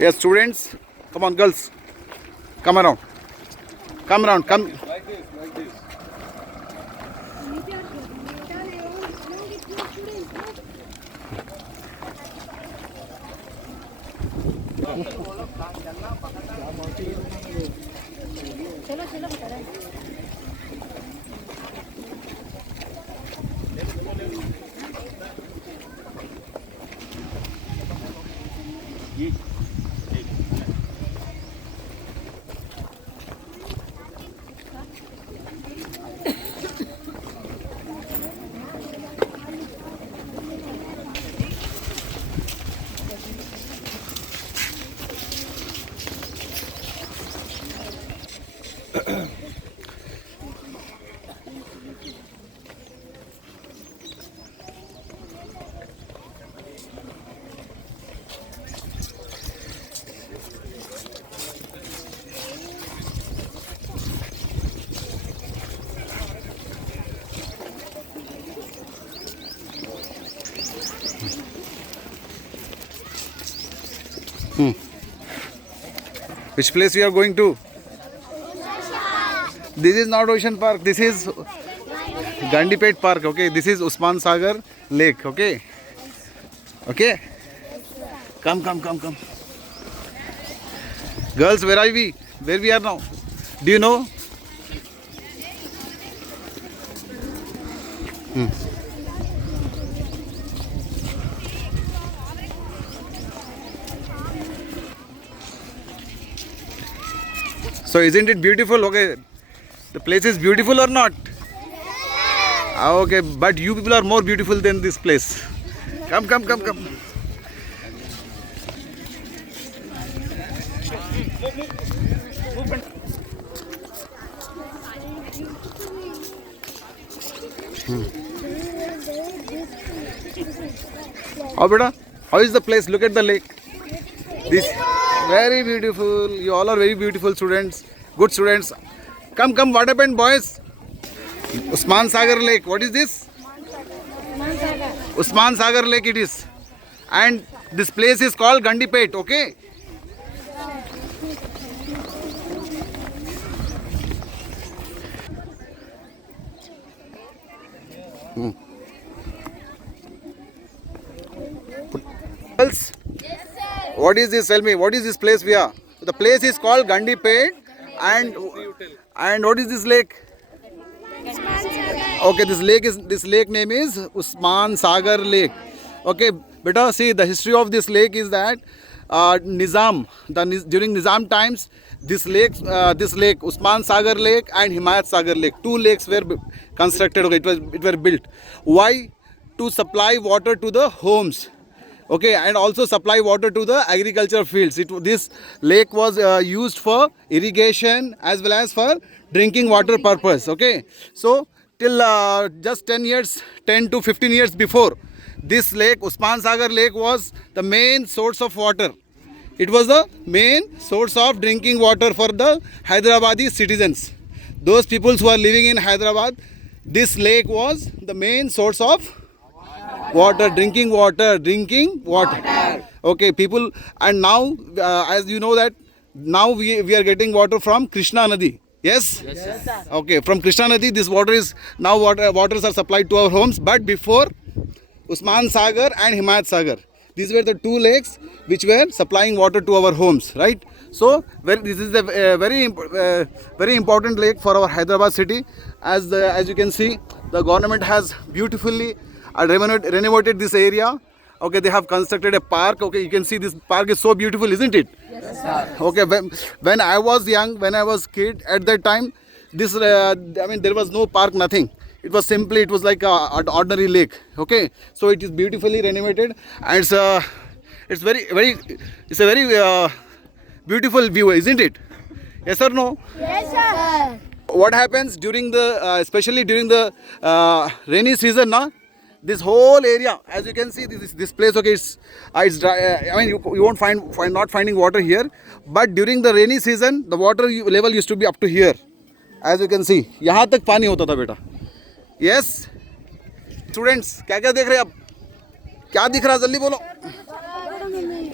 Yes, students, come on, girls, come around, come. Like this, like this. चलो चलो बता रहे Which place we are going to? This is not Ocean Park. This is Gandipet Park. Okay. This is Usman Sagar Lake. Okay. Okay. Come. Girls, where are we? Where we are now? Do you know? So isn't it beautiful? Okay, the place is beautiful or not? Ah, okay, but you people are more beautiful than this place. Come. Oh, beta, how is the place? Look at the lake. This very beautiful. You all are very beautiful students. Good students. Come. What happened, boys? Usman Sagar Lake. What is this? Usman Sagar Lake it is. And this place is called Gandipet. Okay. Else? What is this? Tell me. What is this place we are? The place is called Gandipet. And what is this lake? Okay, this lake name is Usman Sagar Lake. Okay, beta, see the history of this lake is that during Nizam times, this lake Usman Sagar Lake and Himayat Sagar Lake, two lakes were constructed. Okay, it were built. Why? To supply water to the homes. Okay, and also supply water to the agriculture fields. This lake was used for irrigation as well as for drinking water purpose. Okay, so till just 10 to 15 years before, this lake, Usman Sagar Lake, was the main source of water. It was the main source of drinking water for the Hyderabadi citizens. Those people who are living in Hyderabad, this lake was the main source of water, drinking water. Okay, people, and now as you know that now we are getting water from Krishna Nadi. Yes, sir. Okay, from Krishna Nadi, this water is now waters are supplied to our homes. But before, Usman Sagar and Himayat Sagar, these were the two lakes which were supplying water to our homes, right? So this is a very important lake for our Hyderabad city. As you can see, the government has beautifully renovated this area. Okay, they have constructed a park. Okay, you can see this park is so beautiful, isn't it? Yes, sir. Okay, when I was young, when I was kid, at that time, this there was no park, nothing. It was like an ordinary lake. Okay, so it is beautifully renovated, and it's a very beautiful view, isn't it? Yes or no? Yes, sir. What happens during especially during the rainy season, na? This whole area, as you can see, this place, okay, it's dry. You won't not finding water here, but during the rainy season, the water level used to be up to here. As you can see, यहाँ तक पानी होता था बेटा. Yes, students, क्या देख रहे हैं आप? क्या दिख रहा है? जल्दी बोलो.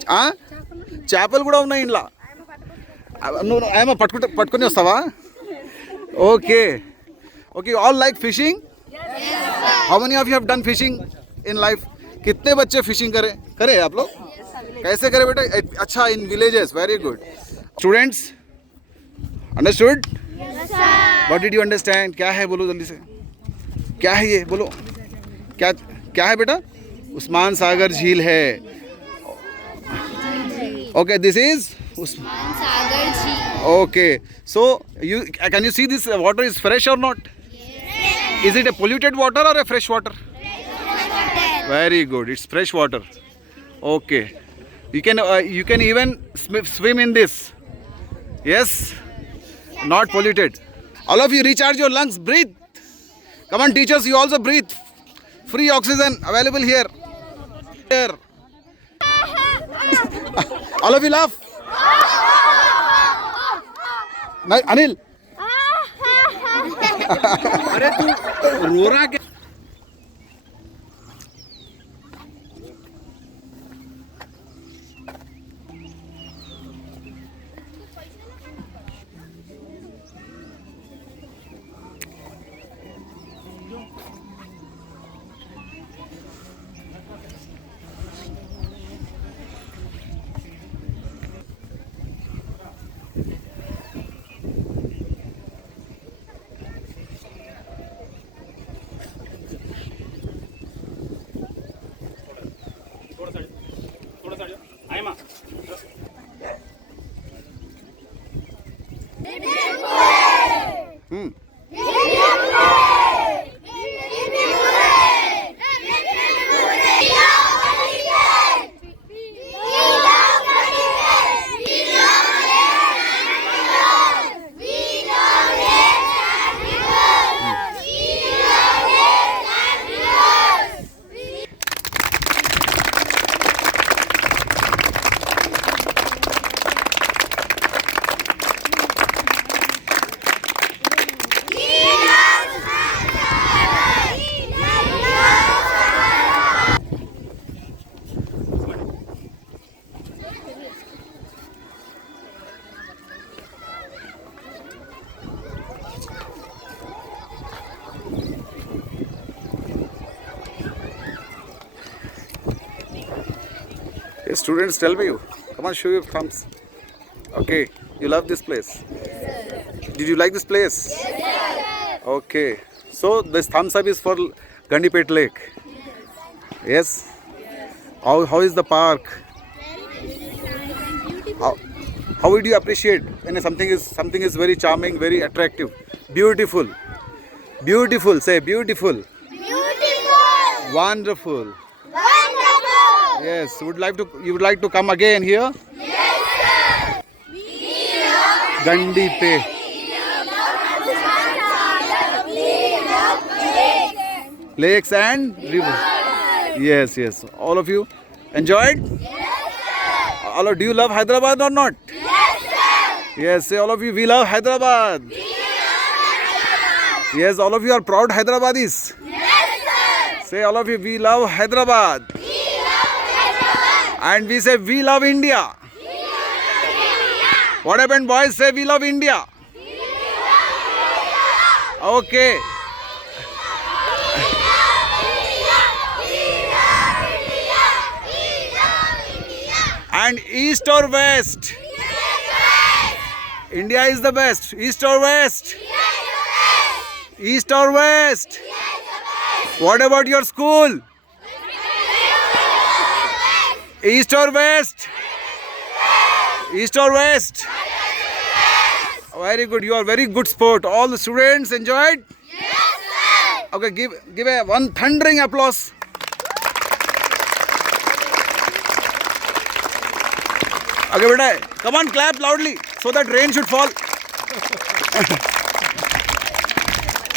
हाँ? చేపలు కూడా ఉన్నాయి ఇంట్లో. నువ్వు ఏమో పట్టుకొని వస్తావా? Okay okay. All like fishing? How many of you have done fishing in life? कितने बच्चे फिशिंग करे आप लोग? कैसे करे बेटा? अच्छा, in villages. Very good. Students understood? What did you understand? क्या है बोलो जल्दी से. क्या है ये बोलो? क्या क्या है बेटा? उस्मान सागर झील है. Okay, this is Osman Sagar झील. okay. So you can you see this water is fresh or not? Is it a polluted water or a fresh water? Very good, it's fresh water. Okay, you can even swim in this. Yes, not polluted. All of you recharge your lungs, breathe. Come on teachers, you also breathe. Free oxygen available here. All of you laugh. नहीं अनिल, अरे तू रो रहा क्या? Hey, students, tell me you. Come on, show your thumbs. Okay, you love this place. Did you like this place? Yes. Okay, so this thumbs up is for Gandipet Lake. Yes. How is the park? How would you appreciate when something is very charming, very attractive, beautiful? Beautiful. Say beautiful. Beautiful. Wonderful. Wonderful. Yes. You would like to come again here? Yes, sir. Gandipet. Lakes and rivers. Yes, yes. All of you enjoyed? Yes, sir. All of, do you love Hyderabad or not? Yes, sir. Yes, say all of you, we love Hyderabad. We love Hyderabad. Yes, all of you are proud Hyderabadis. Yes, sir. Say all of you, we love Hyderabad. We love Hyderabad. And we say, we love India. We love India. What happened, boys? Say, we love India. We love India. Okay. And east or west? India is the best. East or west? East or west? What about your school? East or west? East or west? Very good. You are very good sport. All the students enjoyed? Okay, give a one thundering applause. Okay, beta, come on, clap loudly so that rain should fall.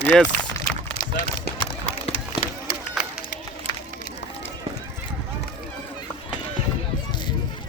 Yes.